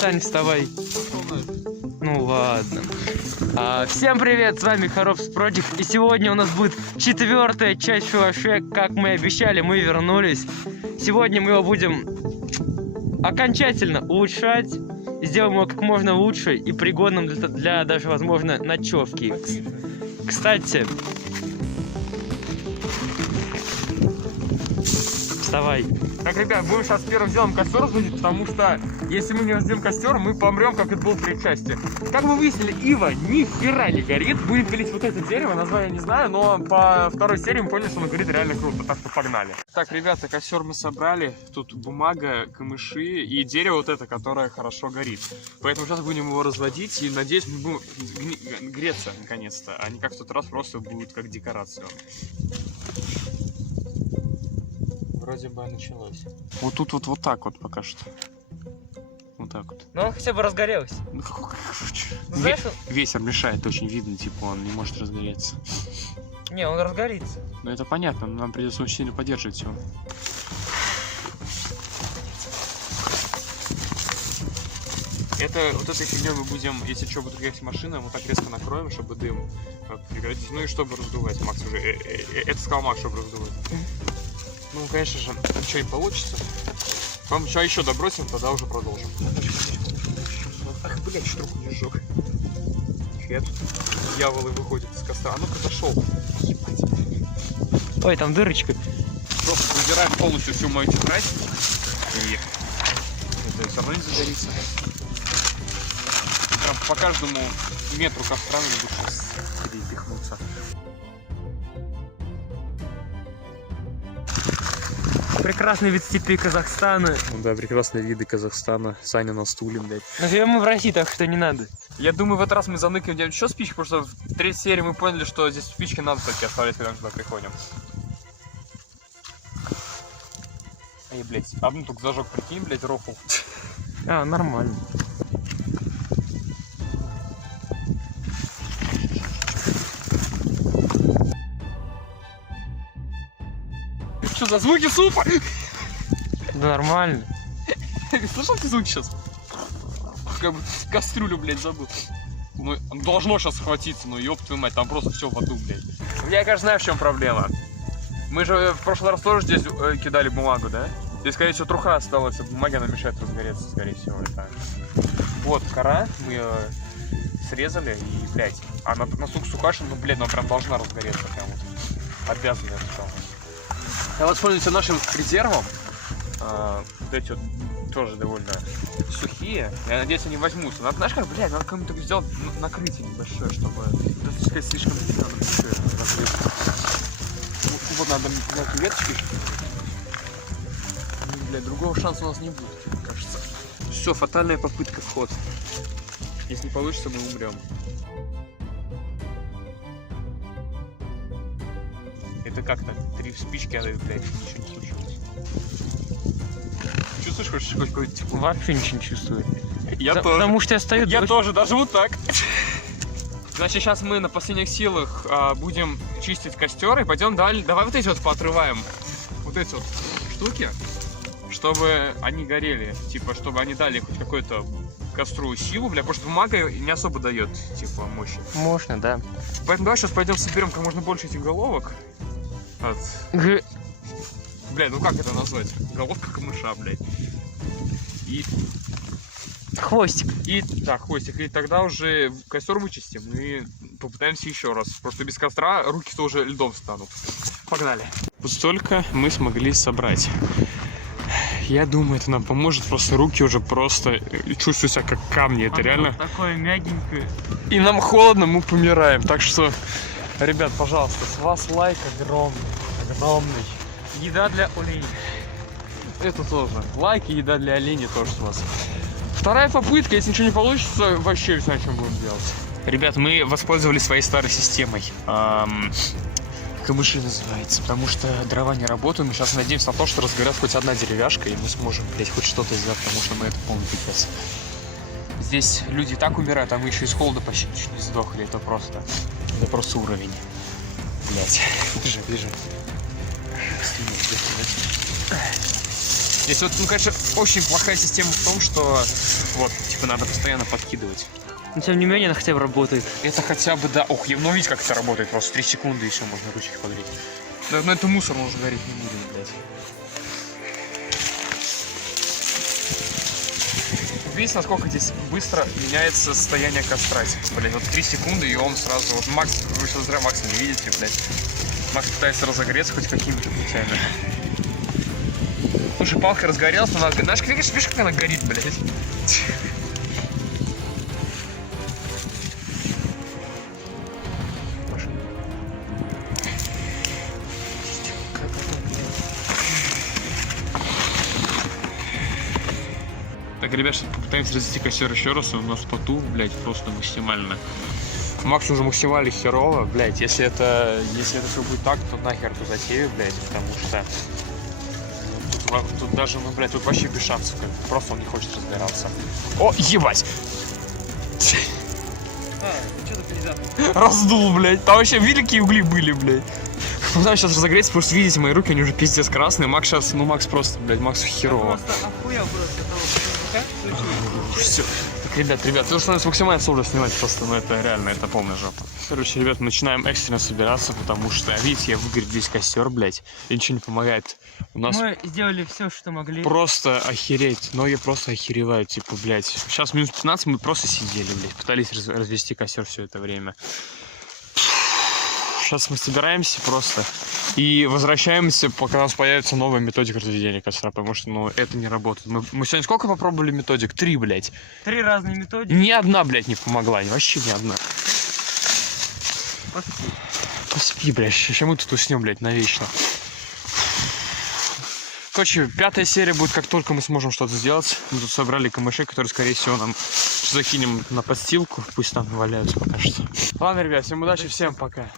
Сань, вставай. Ну ладно. Всем привет, с вами Харовс Project. И сегодня у нас будет 4-я часть Шуашек. Как мы и обещали, мы вернулись. Сегодня мы его будем окончательно улучшать. И сделаем его как можно лучше и пригодным для даже, возможно, ночевки. Кстати, вставай. Так, ребят, будем сейчас первым делом костер разводить, потому что если мы не разведем костер, мы помрем, как это было при части. Как вы выяснили, ива ни хера не горит. Будем пилить вот это дерево, название не знаю, но по второй серии мы поняли, что оно горит реально круто, так что погнали. Так, ребята, костер мы собрали. Тут бумага, камыши и дерево вот это, которое хорошо горит. Поэтому сейчас будем его разводить и, надеюсь, мы будем греться наконец-то, а не как в тот раз просто будет как декорация. Вроде бы началось. Вот тут вот так вот пока что. Вот так вот. Ну он хотя бы разгорелся. Ну какой короче. Знаешь, Ветер мешает, очень видно, типа он не может разгореться. Не, он разгорится. Ну это понятно, но нам придется очень сильно поддерживать его. Вот этой фигней мы будем, если что, будет греть машина, мы так резко накроем, чтобы дым прекратить. Ну и чтобы раздувать, Макс уже. Это сказал Макс, чтобы раздувать. Ну, конечно же, ничего не получится. Вам что еще добросим, тогда уже продолжим. Ах, блядь, что руку не сжег. Нифига тут дьяволы выходят из костра. А ну-ка, зашел. Ебать. Ой, там дырочка. Просто убираем полностью всю мою тетрадь. И это все равно не загорится. Прям по каждому метру костра надо будет сейчас перепихнуться. Прекрасный вид степи Казахстана. Да, прекрасные виды Казахстана. Саня на стуле, блядь. Но живем мы в России, так что не надо. Я думаю, в этот раз мы заныкаем где-нибудь еще спички, потому что в 3-й серии мы поняли, что здесь спички надо все-таки оставлять, когда мы сюда приходим. Эй, блядь, одну только зажег, прикинь, блядь, рофл. Нормально. Что за звуки супа? Да нормально. Слышал эти звуки сейчас? Как бы кастрюлю, блядь, забыл. Ну, должно сейчас схватиться, ну ёб твою мать, там просто все в аду, блядь. Я, кажется, знаю, в чем проблема. Мы же в прошлый раз тоже здесь кидали бумагу, да? Здесь, скорее всего, труха осталась, а бумага нам мешает разгореться, скорее всего. Это... Вот кора, мы ее срезали, и, блядь, она настолько сухая, что, ну, блядь, она прям должна разгореться, прям вот. Обязана это все. Я воспользуюсь нашим резервом. Вот эти вот тоже довольно сухие. Я надеюсь, они возьмутся. Надо, знаешь, как, блядь, надо кому-то сделать накрытие небольшое, чтобы, так сказать, слишком сильно разгреться. Вот надо мелкие веточки. Блядь, другого шанса у нас не будет, кажется. Все, фатальная попытка в ход. Если не получится, мы умрем. Это как так? 3 спички, а, блядь, ничего не случилось. Чувствуешь хоть какое-то тепло? Вообще ничего не чувствую. Я тоже. Потому что я стою... Я тоже, даже вот так. Значит, сейчас мы на последних силах будем чистить костер и пойдем далее. Давай вот эти вот поотрываем. Вот эти вот штуки, чтобы они горели. Типа, чтобы они дали хоть какую-то костру силу, бля, потому что бумага не особо дает, типа, мощи. Можно, да. Поэтому давай сейчас пойдем соберем как можно больше этих головок. Блядь, ну как это назвать? Головка камыша, блядь. И... Хвостик. Да, хвостик. И тогда уже костер вычистим и попытаемся еще раз. Потому что без костра руки-то уже льдом станут. Погнали. Вот столько мы смогли собрать. Я думаю, это нам поможет. Просто руки уже просто чувствую себя как камни. Это реально... Такое мягенькое. И нам холодно, мы помираем. Так что, ребят, пожалуйста, с вас лайк огромный. Огромный. Еда для оленей. Это тоже. Лайк и еда для оленей тоже с вас. Вторая попытка, если ничего не получится, вообще не знаю, чем будем делать. Ребят, мы воспользовались своей старой системой. Камыши называется, потому что дрова не работают. Мы сейчас надеемся на то, что разгорят хоть одна деревяшка, и мы сможем, блядь, хоть что-то сделать, потому что мы это полный пипец. Здесь люди так умирают, а мы еще из холода почти чуть не сдохли. Это просто уровень. Блять, бежи. Здесь вот, ну, конечно, очень плохая система в том, что вот, типа, надо постоянно подкидывать. Но тем не менее, она хотя бы работает. Это хотя бы, да. Ох, ну видите, как это работает. Просто 3 секунды и все, можно ручки погреть. Да, но это мусор, он уже гореть не будет, блядь. Видите, насколько здесь быстро меняется состояние костра. Типа, блядь, вот 3 секунды, и он сразу... Вот Макс, вы сейчас зря Макса не видите, блядь. Макс пытается разогреться хоть какими-то путями. Слушай, палка разгорелась, но она... Знаешь, видишь, как она горит, блядь? Так, ребят, сейчас попытаемся развести костер еще раз, он у нас потух, блядь, просто максимально. Макс уже максимально херово, блядь, если это все будет так, то нахер эту затею, блядь, потому что тут даже, ну, блядь, тут вообще без шансов, как бы, просто он не хочет разбираться. О, ебать! Что-то внезапно. Раздул, блядь, там вообще великие угли были, блядь. Ну, там сейчас разогреется, потому что, видите, мои руки, они уже пиздец красные. Макс сейчас, ну, Макс просто, блядь, Максу херово. Просто охуел просто от того, что Все. Так, ребят, то, что у нас максимально сложно снимать, просто, ну, это реально, это полная жопа. Короче, ребят, начинаем экстренно собираться, потому что, видите, я выгорел весь костер, блядь, и ничего не помогает. У нас мы сделали все, что могли. просто охереть, ноги просто охеревают, типа, блядь. Сейчас минус 15 мы просто сидели, блядь, пытались развести костер все это время. Сейчас мы собираемся просто и возвращаемся, пока у нас появится новая методика разведения костра, потому что, ну, это не работает. Мы сегодня сколько попробовали методик? 3, блядь. 3 разные методики. Ни одна, блядь, не помогла, вообще ни одна. Поспи, блядь, сейчас мы тут уснем, блядь, навечно. Короче, 5-я серия будет, как только мы сможем что-то сделать. Мы тут собрали камыши, которые, скорее всего, нам закинем на подстилку. Пусть там валяются пока что. Ладно, ребят, всем удачи, всем пока.